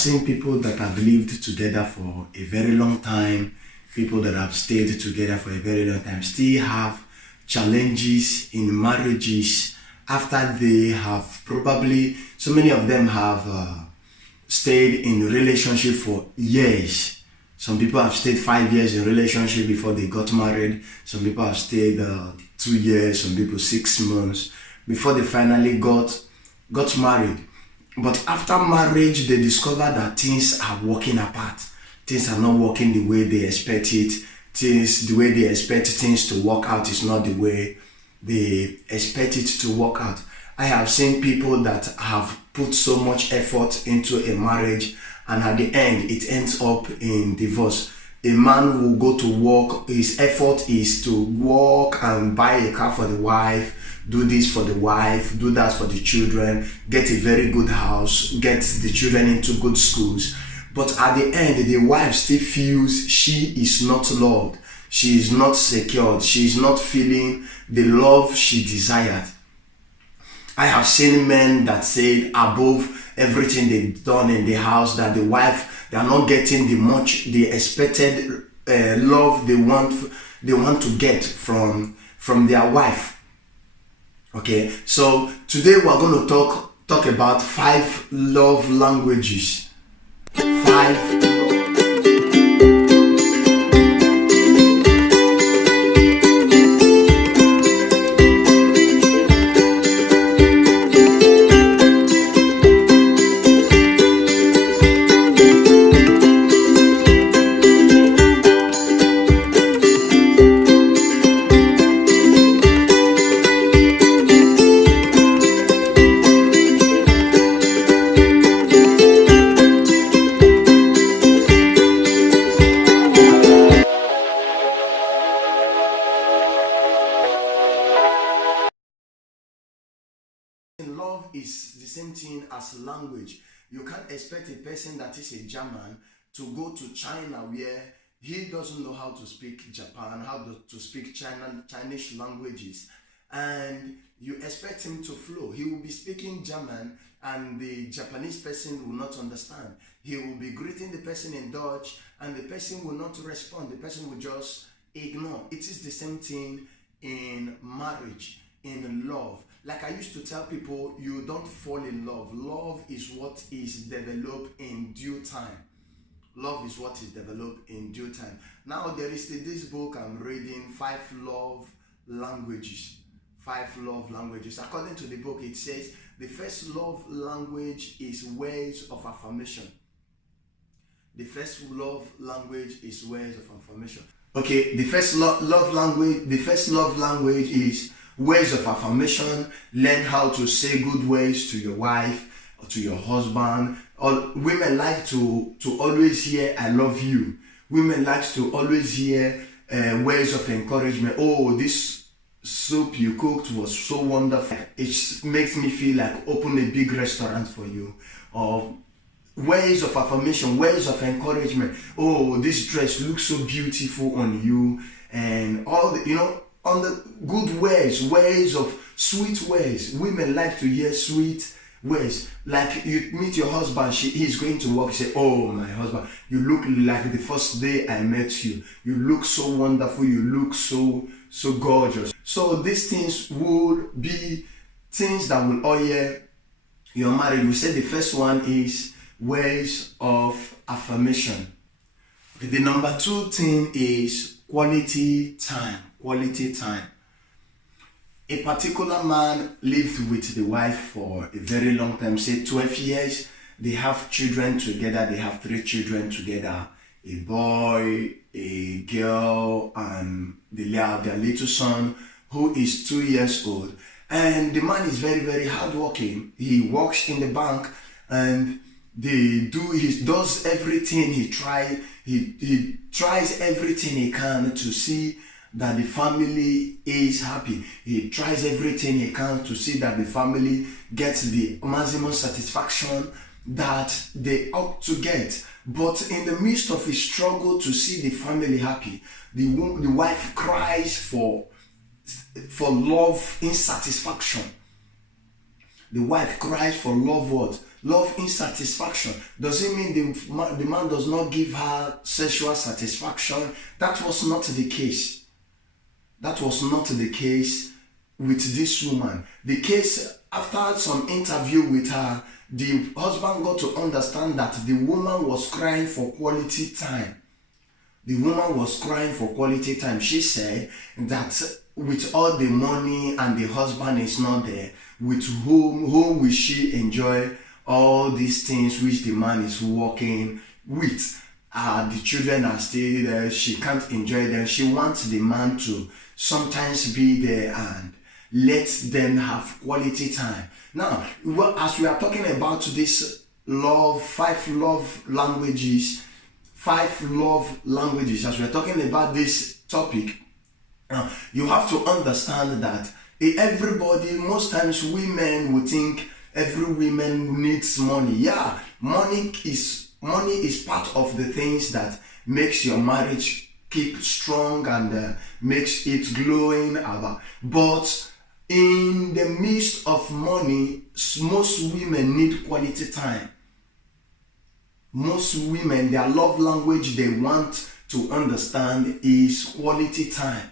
seen people that have lived together for a very long time, people that have stayed together for a very long time, still have challenges in marriages after they have probably, so many of them have stayed in relationship for years. Some people have stayed 5 years in relationship before they got married. Some people have stayed 2 years, some people 6 months before they finally got married. But after marriage, they discover that things are working apart. Things are not working the way they expect it. The way they expect things to work out is not the way they expect it to work out. I have seen people that have put so much effort into a marriage, and at the end, it ends up in divorce. A man will go to work, his effort is to work and buy a car for the wife, do this for the wife, do that for the children, get a very good house, get the children into good schools. But at the end, the wife still feels she is not loved, she is not secured, she is not feeling the love she desired. I have seen men that said above everything they've done in the house, that the wife, they are not getting the expected love they want to get from their wife. Okay, so today we're going to talk about 5 love languages. 5 Love is the same thing as language. You can't expect a person that is a German to go to China where he doesn't know how to speak Japan, how to speak Chinese languages, and you expect him to flow. He will be speaking German and the Japanese person will not understand. He will be greeting the person in Dutch and the person will not respond. The person will just ignore. It is the same thing in marriage, in love. Like I used to tell people, you don't fall in love. Love is what is developed in due time. Love is what is developed in due time. Now there is this book I'm reading, 5 love languages. 5 love languages. According to the book, it says the first love language is words of affirmation. The first love language is words of affirmation. Okay, the first love language is words of affirmation. Learn how to say good words to your wife or to your husband. Or women like to always hear "I love you." Women like to always hear words of encouragement. Oh, this soup you cooked was so wonderful. It makes me feel like open a big restaurant for you. Or words of affirmation, words of encouragement. Oh, this dress looks so beautiful on you, and all the on the good words of sweet words. Women like to hear sweet words. Like you meet your husband, he's going to work, say, "Oh, my husband, you look like the first day I met you. You look so wonderful, you look so gorgeous." So these things will be things that will oil your marriage. We said the first one is words of affirmation. The number 2 thing is quality time. Quality time. A particular man lived with the wife for a very long time, say 12 years. They have children together. They have 3 children together. A boy, a girl, and their little son who is 2 years old. And the man is very, very hardworking. He works in the bank and he does everything. He tries everything he can to see that the family is happy. He tries everything he can to see that the family gets the maximum satisfaction that they ought to get. But in the midst of his struggle to see the family happy, the wife cries for love insatisfaction. The wife cries for love what? love in satisfaction. Does it mean the man does not give her sexual satisfaction? That was not the case. That was not the case with this woman. The case, after some interview with her, the husband got to understand that the woman was crying for quality time. The woman was crying for quality time. She said that with all the money and the husband is not there, with whom will she enjoy all these things which the man is working with? The children are still there. She can't enjoy them. She wants the man to sometimes be there and let them have quality time. Now, as we are talking about this love, five love languages, as we are talking about this topic, you have to understand that everybody, most times women will think every woman needs money. Yeah, money is part of the things that makes your marriage keep strong and makes it glowing. But in the midst of money, most women need quality time. Most women, their love language they want to understand is quality time.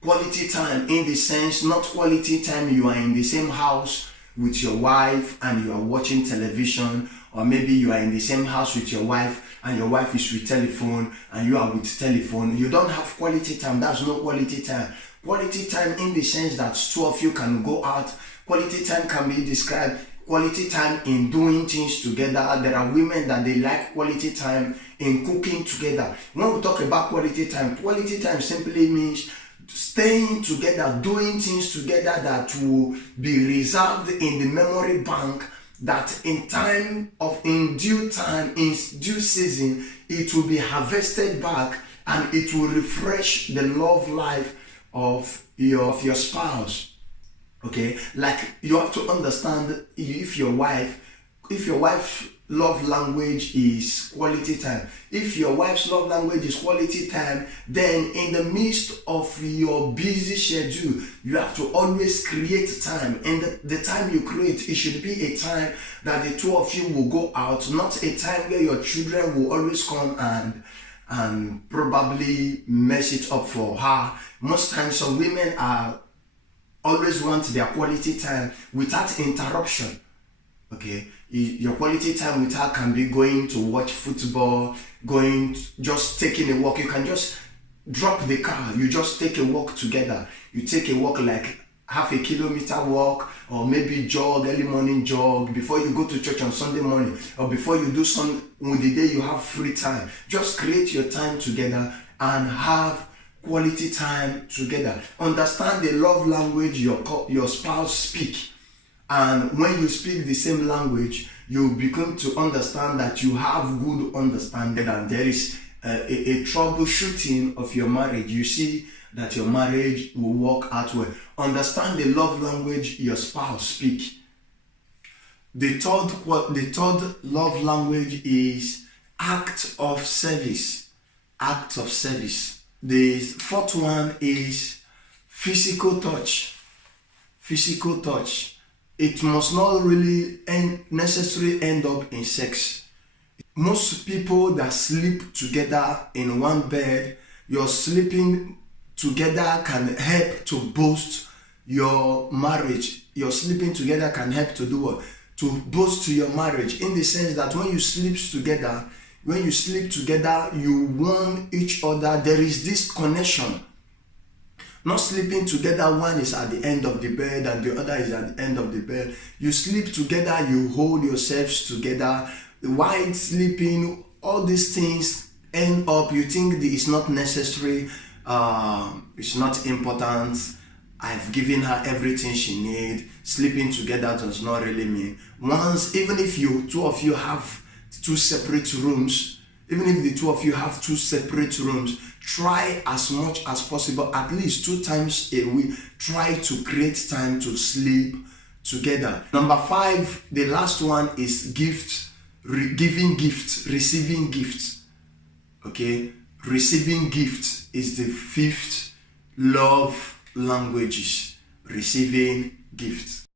Quality time in the sense, not quality time you are in the same house with your wife and you are watching television, or maybe you are in the same house with your wife and your wife is with telephone and you are with telephone. You don't have quality time. That's no quality time. Quality time in the sense that two of you can go out. Quality time can be described quality time in doing things together. There are women that they like quality time in cooking together. When we talk about quality time simply means staying together, doing things together that will be reserved in the memory bank, that in due time, in due season, it will be harvested back and it will refresh the love life of your spouse. Okay, like you have to understand, if your wife's love language is quality time, if your wife's love language is quality time, then in the midst of your busy schedule, you have to always create time. And the time you create, it should be a time that the two of you will go out, not a time where your children will always come and probably mess it up for her. Most times some women always want their quality time without interruption. Okay, your quality time with her can be going to watch football, just taking a walk. You can just drop the car, you just take a walk together. You take a walk like half a kilometer walk, or maybe jog, early morning jog, before you go to church on Sunday morning, or before you do with the day you have free time. Just create your time together and have quality time together. Understand the love language your spouse speak, and when you speak the same language, you begin to understand that you have good understanding, and there is a troubleshooting of your marriage. You see that your marriage will work out well. Understand the love language your spouse speak. The third love language is act of service. Act of service. The fourth one is physical touch. Physical touch. It must not really necessarily end up in sex. Most people that sleep together in one bed, your sleeping together can help to boost your marriage. Your sleeping together can help to do what? To boost your marriage, in the sense that when you sleep together, you warm each other. There is this connection. Not sleeping together, one is at the end of the bed and the other is at the end of the bed. You sleep together, you hold yourselves together. While sleeping, all these things end up, you think it's not necessary, it's not important. I've given her everything she needs. Sleeping together does not really mean. Once, even if two of you have two separate rooms, try as much as possible, at least 2 times a week, try to create time to sleep together. Number 5, the last one is giving gifts, receiving gifts. Okay, receiving gifts is the 5th love languages. Receiving gifts.